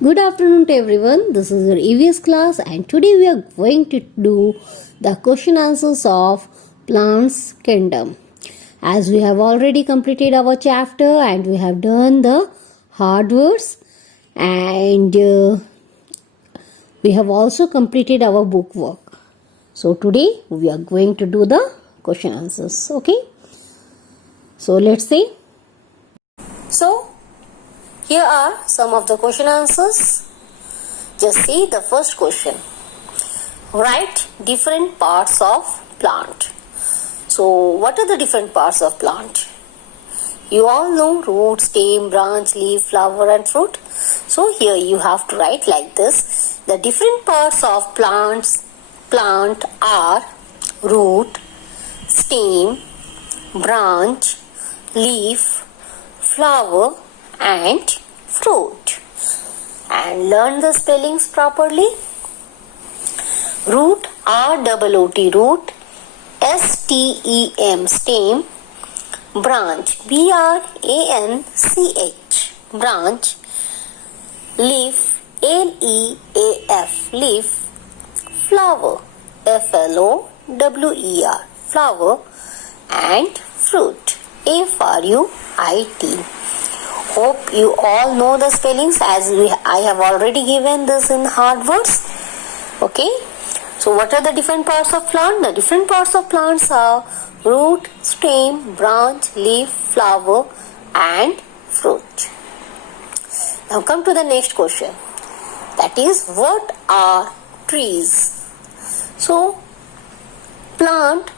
Good afternoon to everyone. This is your EVS class and today we are going to do the question answers of plants kingdom. As we have already completed our chapter and we have done the hard words and we have also completed our book work. So today we are going to do the question answers. Okay. So let's see. So here are some of the question answers. Just see the first question. Write different parts of plant. So what are the different parts of plant? You all know root, stem, branch, leaf, flower and fruit. So here you have to write like this. The different parts of plant are root, stem, branch, leaf, flower and fruit. And learn the spellings properly. Root, R-O-O-T, root, S-T-E-M, stem, branch, B-R-A-N-C-H, branch, leaf, L-E-A-F, leaf, flower, F-L-O-W-E-R, flower, and fruit, F-R-U-I-T. Hope you all know the spellings as I have already given this in hard words. Okay. So what are the different parts of plant? The different parts of plants are root, stem, branch, leaf, flower and fruit. Now come to the next question. That is, what are trees? So plant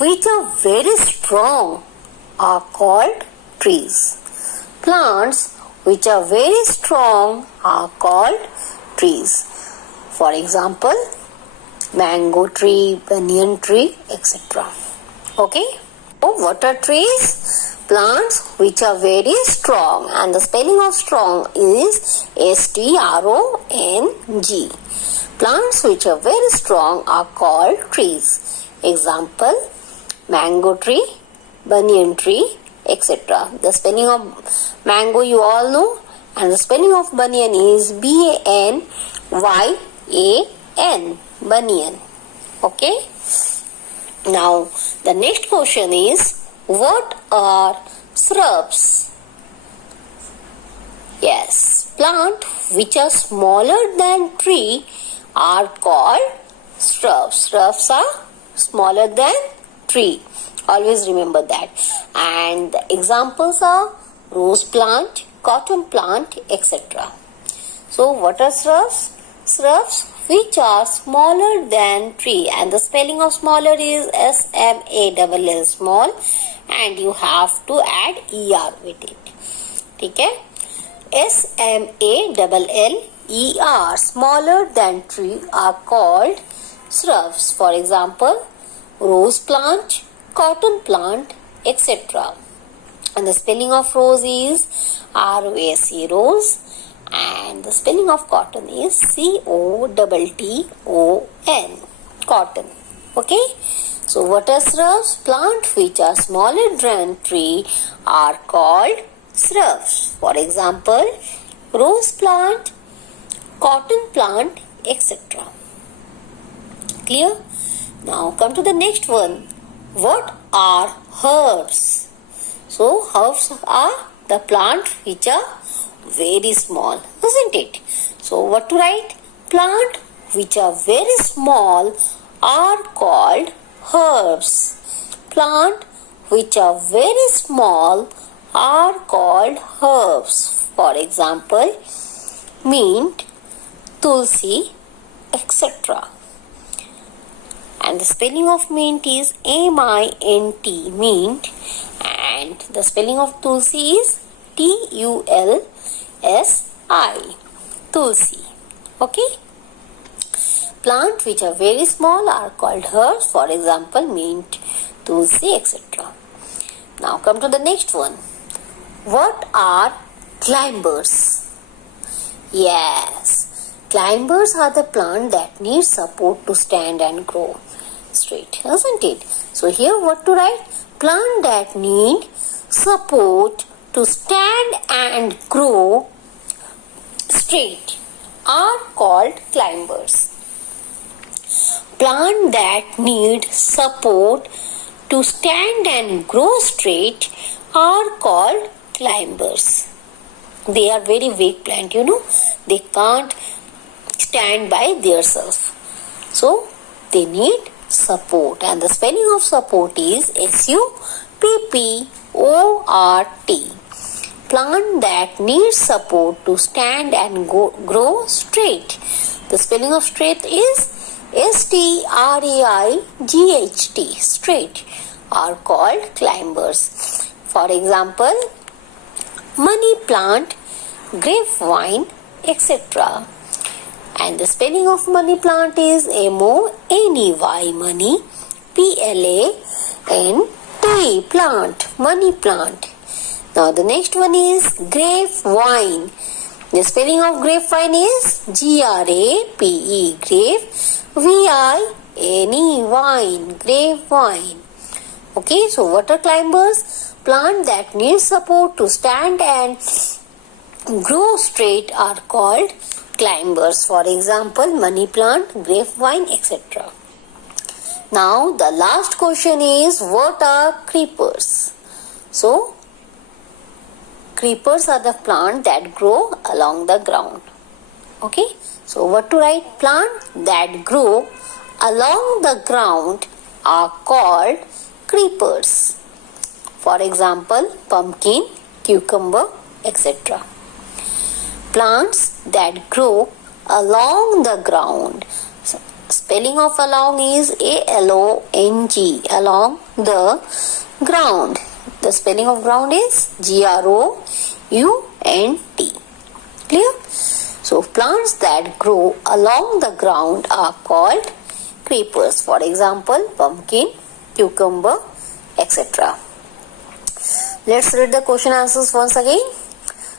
which are very strong are called trees. Plants which are very strong are called trees. For example, mango tree, banyan tree, etc. Okay? So what are trees? Plants which are very strong, and the spelling of strong is S-T-R-O-N-G. Plants which are very strong are called trees. Example, mango tree, banyan tree, etc. The spelling of mango you all know, and the spelling of banyan is B-A-N-Y-A-N, banyan. Okay. Now the next question is, what are shrubs? Yes, plant which are smaller than tree are called shrubs. Shrubs are smaller than tree. Always remember that. And the examples are rose plant, cotton plant, etc. So what are shrubs? Shrubs which are smaller than tree, and the spelling of smaller is S-M-A-L-L, small, and you have to add ER with it. Okay? S-M-A-L-L-E-R, smaller than tree are called shrubs. For example, rose plant, cotton plant, etc. And the spelling of rose is R-O-S-E, rose, and the spelling of cotton is C-O-T-T-O-N, cotton. Okay. So what are shrubs? Plant which are smaller than tree are called shrubs. For example, rose plant, cotton plant, etc. Clear? Now come to the next one. What are herbs? So herbs are the plant which are very small, isn't it? So what to write? Plant which are very small are called herbs. Plant which are very small are called herbs. For example, mint, tulsi, etc. And the spelling of mint is M-I-N-T, mint, and the spelling of tulsi is T-U-L-S-I, tulsi. Okay? Plants which are very small are called herbs. For example, mint, tulsi, etc. Now come to the next one. What are climbers? Yes, climbers are the plant that needs support to stand and grow straight, isn't it? So here what to write? Plant that need support to stand and grow straight are called climbers. Plants that need support to stand and grow straight are called climbers. They are very weak plant, They can't stand by themselves. So, they need support. And the spelling of support is SUPPORT. Plant that needs support to stand and grow straight. The spelling of straight is STRAIGHT. Straight are called climbers. For example, money plant, grapevine, etc. And the spelling of money plant is MONEY, money, PLANT, plant, money plant. Now the next one is grapevine. The spelling of grapevine is GRAPE, grape, VINE, vine, grapevine. Okay, so what are climbers? Plants that need support to stand and grow straight are called climbers. For example, money plant, grapevine, etc. Now the last question is, what are creepers? So creepers are the plants that grow along the ground. Okay, so what to write? Plants that grow along the ground are called creepers. For example, pumpkin, cucumber, etc. Plants that grow along the ground. Spelling of along is ALONG, along the ground. The spelling of ground is GROUNT. Clear? So plants that grow along the ground are called creepers. For example, pumpkin, cucumber, etc. Let's read the question answers once again.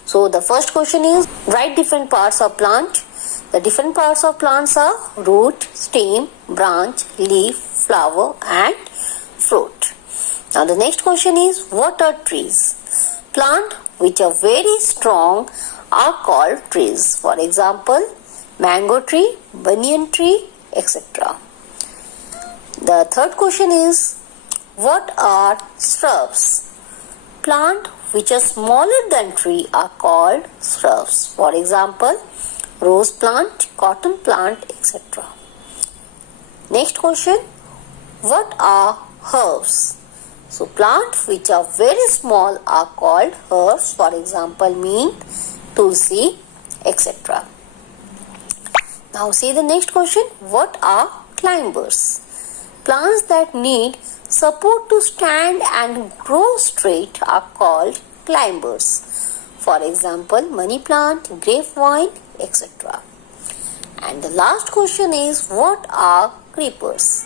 So the first question is, write different parts of plant. The different parts of plants are root, stem, branch, leaf, flower and fruit. Now the next question is, what are trees? Plants which are very strong are called trees. For example, mango tree, banyan tree, etc. The third question is, what are shrubs? Plants which are smaller than tree are called shrubs. For example, rose plant, cotton plant, etc. Next question, what are herbs? So plants which are very small are called herbs. For example, mint, tulsi, etc. Now see the next question, what are climbers? Plants that need support to stand and grow straight are called climbers. For example, money plant, grapevine, etc. And the last question is, what are creepers?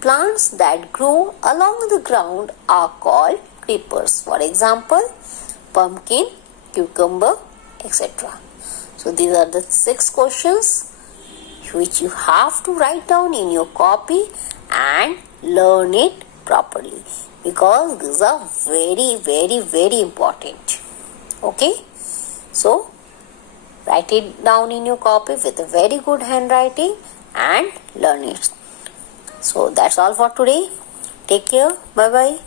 Plants that grow along the ground are called creepers. For example, pumpkin, cucumber, etc. So these are the 6 questions which you have to write down in your copy and learn it properly, because these are very, very, very important. Okay, so write it down in your copy with a very good handwriting and learn it. So that's all for today. Take care. Bye bye.